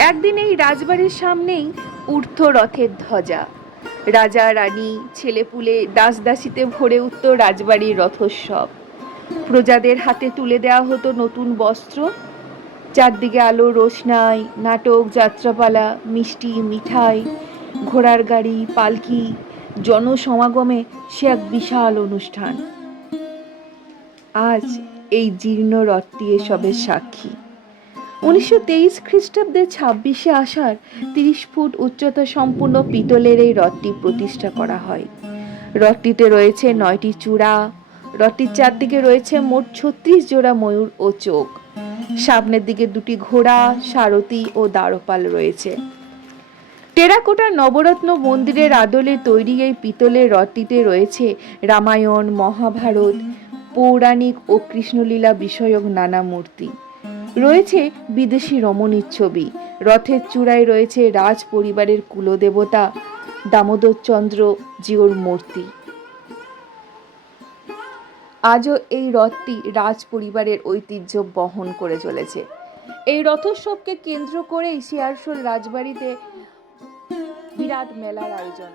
একদিন এই রাজবাড়ির সামনেই উঠত রথের ধ্বজা। রাজা, রানী, ছেলেপুলে দাস দাসীতে ভরে উঠত রাজবাড়ির রথোৎসব। প্রজাদের হাতে তুলে দেওয়া হতো নতুন বস্ত্র। চারদিকে আলো, রোশনাই, নাটক, যাত্রাপালা, মিষ্টি, মিঠাই, ঘোড়ার গাড়ি, পালকি, জনসমাগমে সে এক বিশাল অনুষ্ঠান। আজ এই জীর্ণ রথটি এসবের সাক্ষী। উনিশশো তেইশ খ্রিস্টাব্দে ছাব্বিশে আসার তিরিশ ফুট উচ্চতা সম্পূর্ণ পিতলের এই রথটি প্রতিষ্ঠা করা হয়। রথটিতে রয়েছে নয়টি চূড়া রথটির চারদিকে রয়েছে মোট ছত্রিশ জোড়া ময়ূর ও চোখ। সামনের দিকে দুটি ঘোড়া, সারথি ও দ্বারপাল রয়েছে। টেরাকোটার নবরত্ন মন্দিরের আদলে তৈরি এই পিতলের রথটিতে রয়েছে রামায়ণ, মহাভারত, পৌরাণিক ও কৃষ্ণলীলা বিষয়ক নানা মূর্তি। রয়েছে বিদেশি রমণীর ছবি। রথের চূড়ায় রয়েছে রাজ পরিবারের কুলদেবতা দামোদর চন্দ্র জিওর মূর্তি। আজও এই রথটি রাজ পরিবারের ঐতিহ্য বহন করে চলেছে। এই রথোৎসবকে কেন্দ্র করেই শিয়ারশোল রাজবাড়িতে বিরাট মেলার আয়োজন